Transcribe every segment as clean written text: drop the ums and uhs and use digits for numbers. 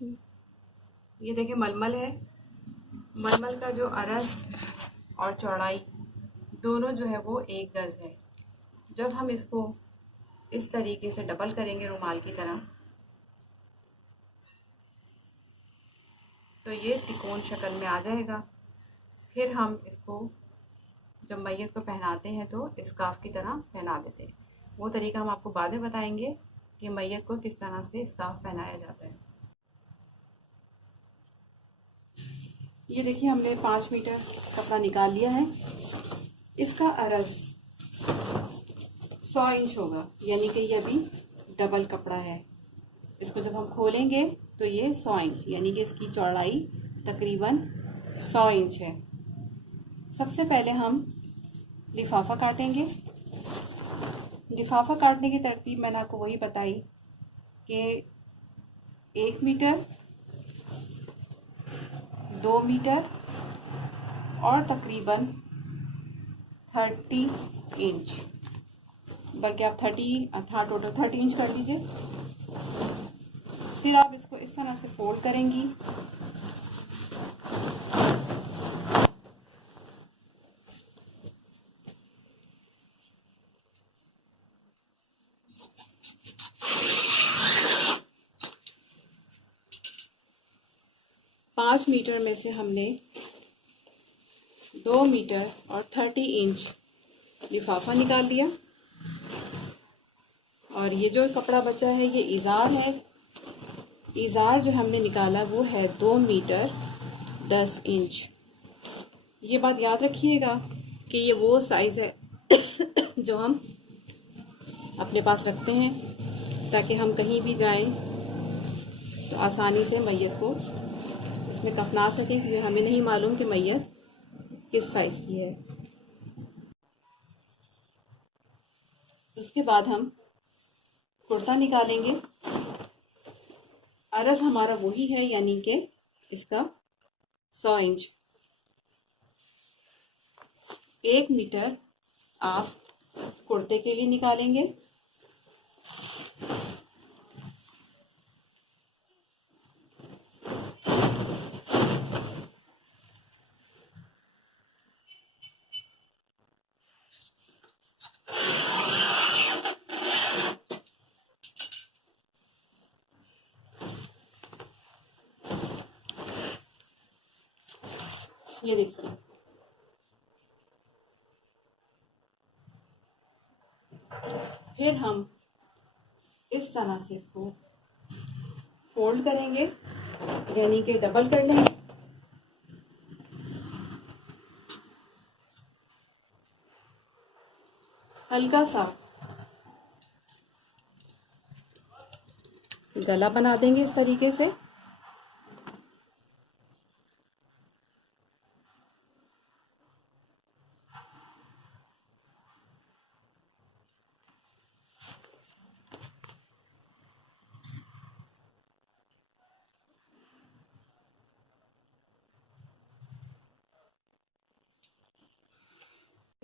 ये देखिए मलमल है। मलमल का जो अरज और चौड़ाई दोनों जो है वो 1 गज है। जब हम इसको इस तरीके से डबल करेंगे रुमाल की तरह, तो ये तिकोन शक्ल में आ जाएगा। फिर हम इसको जब मैयत को पहनाते हैं तो स्कार्फ की तरह पहना देते हैं। वो तरीका हम आपको बाद में बताएंगे कि मैयत को किस तरह से स्कार्फ पहनाया जाता है। ये देखिए हमने 5 मीटर कपड़ा निकाल लिया है। इसका अरज 100 इंच होगा, यानी कि ये अभी डबल कपड़ा है। इसको जब हम खोलेंगे तो ये 100 इंच, यानी कि इसकी चौड़ाई तकरीबन 100 इंच है। सबसे पहले हम लिफाफा काटेंगे। लिफाफा काटने की तरतीब मैंने आपको वही बताई कि 1 मीटर, 2 मीटर और तकरीबन 30 इंच, बल्कि आप 30, हाँ टोटल 30 इंच कर दीजिए। फिर आप इसको इस तरह से फोल्ड करेंगी। पाँच मीटर में से हमने 2 मीटर और 30 इंच लिफाफा निकाल दिया। और ये जो कपड़ा बचा है ये इज़ार है। इज़ार जो हमने निकाला वो है 2 मीटर 10 इंच। ये बात याद रखिएगा कि ये वो साइज़ है जो हम अपने पास रखते हैं, ताकि हम कहीं भी जाएं तो आसानी से मैयत को इसमें कफना सकें, क्योंकि हमें नहीं मालूम कि मैयत किस साइज़ की है। उसके बाद हम कुर्ता निकालेंगे। अरज हमारा वही है, यानी कि इसका 100 इंच। 1 मीटर आप कुर्ते के लिए निकालेंगे। ये देखिए, फिर हम इस तरह से इसको फोल्ड करेंगे, यानी कि डबल कर लेंगे। हल्का सा गला बना देंगे इस तरीके से।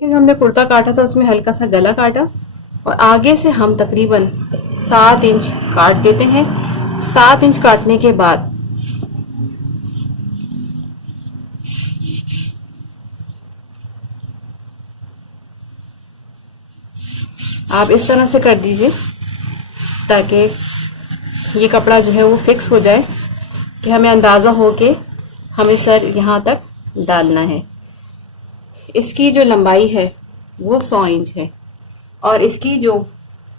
हमने कुर्ता काटा था, उसमें हल्का सा गला काटा और आगे से हम तकरीबन 7 इंच काट देते हैं। 7 इंच काटने के बाद आप इस तरह से कर दीजिए ताकि ये कपड़ा जो है वो फिक्स हो जाए, कि हमें अंदाज़ा हो कि हमें सर यहाँ तक डालना है। इसकी जो लंबाई है वो 100 इंच है और इसकी जो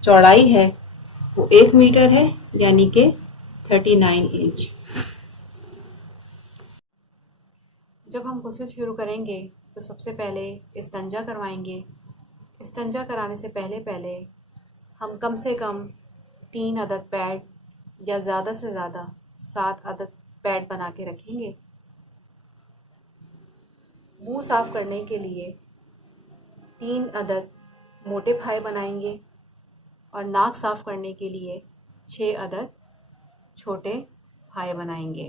चौड़ाई है वो 1 मीटर है, यानी कि 39 इंच। जब हम गुस्ल शुरू करेंगे तो सबसे पहले इस्तंजा करवाएंगे। इस्तंजा कराने से पहले हम कम से कम 3 अदद पैड या ज़्यादा से ज़्यादा 7 अदद पैड बना के रखेंगे। मुंह साफ़ करने के लिए 3 अदद मोटे फाये बनाएंगे और नाक साफ़ करने के लिए 6 अदद छोटे फाये बनाएंगे।